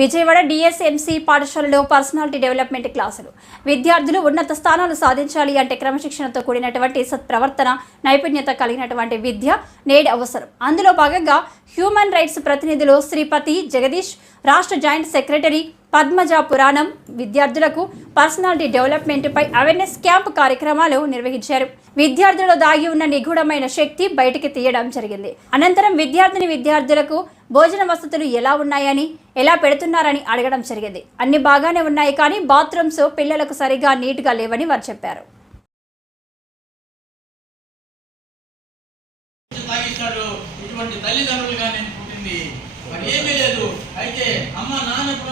విజయవాడ డిఎస్ఎంసి పాఠశాలలో personality development క్లాసులు. విద్యార్థులు ఉన్నత స్థానాలు సాధించాలి అంటే క్రమశిక్షణతో కూడినటువంటి సత్ప్రవర్తన నైపుణ్యత కలిగినటువంటి విద్య నేడు అవసరం. అందులో భాగంగా హ్యూమన్ రైట్స్ ప్రతినిధులు శ్రీపతి జగదీష్ రాష్ట్ర జాయింట్ సెక్రటరీ పద్మజ పురాణం విద్యార్థులకు పర్సనాలిటీ డెవలప్మెంట్పై అవేర్నెస్ క్యాంప్ కార్యక్రమాలు నిర్వహించారు. విద్యార్థులలో దాగి ఉన్న నిగూఢమైన శక్తి బయటికి తీయడం జరిగింది. అనంతరం విద్యార్థిని విద్యార్థులకు భోజన వసతులు ఎలా ఉన్నాయని ఎలా పెడుతున్నారని అడగడం జరిగింది. అన్ని బాగానే ఉన్నాయి కానీ బాత్రూమ్స్ పిల్లలకు సరిగా నీట్గా లేవని వారు చెప్పారు.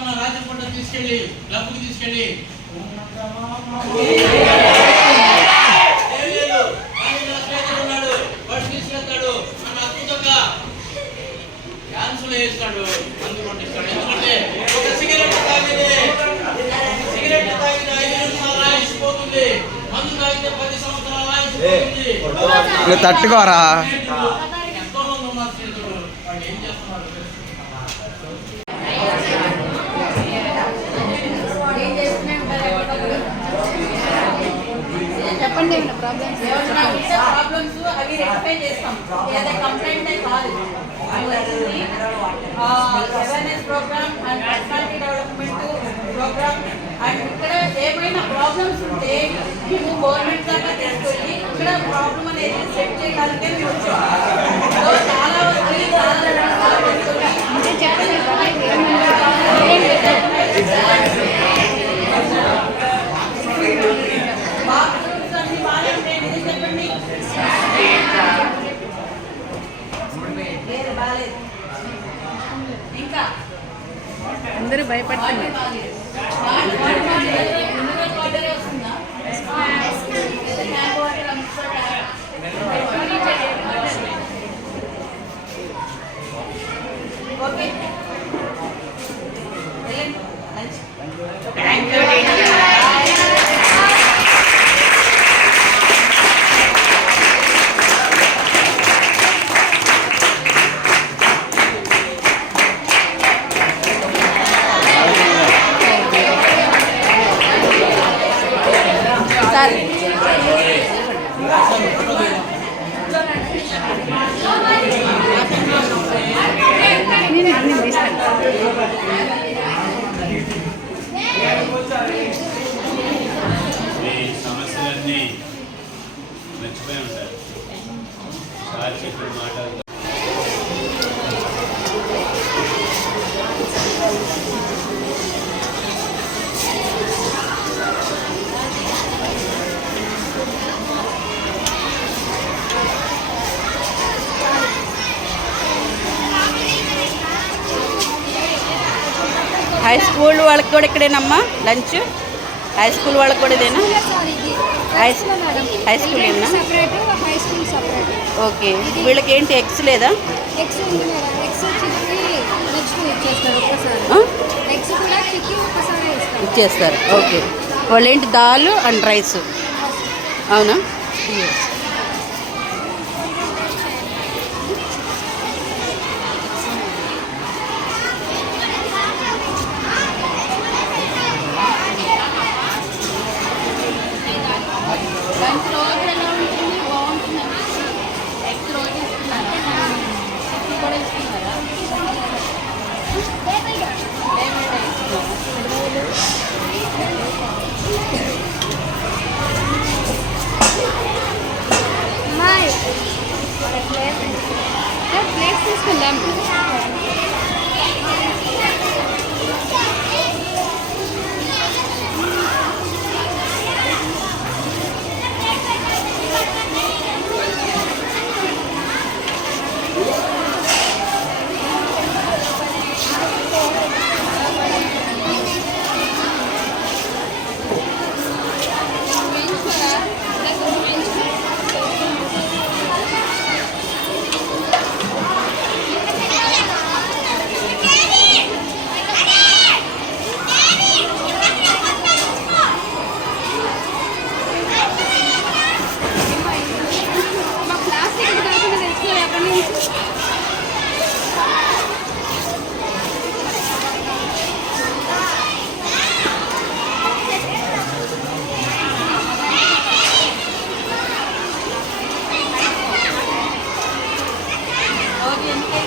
ఎప్పుడన్నా రాత్రి పూట తీసుకెళ్ళి క్లబ్కి తీసుకెళ్ళి. తీసుకెళ్తాడు. మన అద్భుతంగా వేస్తాడు. మందు కొట్టిస్తాడు. ఎందుకంటే ఒక సిగరెట్ తాగితే సిగరెట్ తాగితే ఐదు నిమిషాలు ఆయుష్ మందు తాగితే పది సంవత్సరాలు తట్టుకోరా? ప్రాబ్లమ్స్ అవి రెక్టిఫై చేస్తాం. ఏదైనా కంప్లైంట్ కాదు. Awareness program and personality development program and ఇక్కడ ఏమైనా ప్రాబ్లమ్స్ ఉంటే మేము గవర్నమెంట్ దాకా తీసుకెళ్ళి ఇక్కడ ప్రాబ్లం అనేది సెట్ చేయడానికే మేము చాలా అందరూ భయపడుతున్నారు. సమస్యలన్నీ మర్చిపోయి ఉంటారు. సార్ చెప్పిన మాటలు హై స్కూల్ వాళ్ళకి కూడా ఇక్కడేనమ్మా లంచ్ హై స్కూల్ వాళ్ళకి కూడా ఇదేనా? హై హై స్కూల్ ఏనా? ఓకే వీళ్ళకి ఏంటి ఎగ్స్ లేదా? ఇచ్చేస్తారు ఓకే వాళ్ళు ఏంటి దాల్ అండ్ రైస్. అవునా? is the lemon?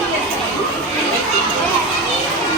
みんなでいきたいな。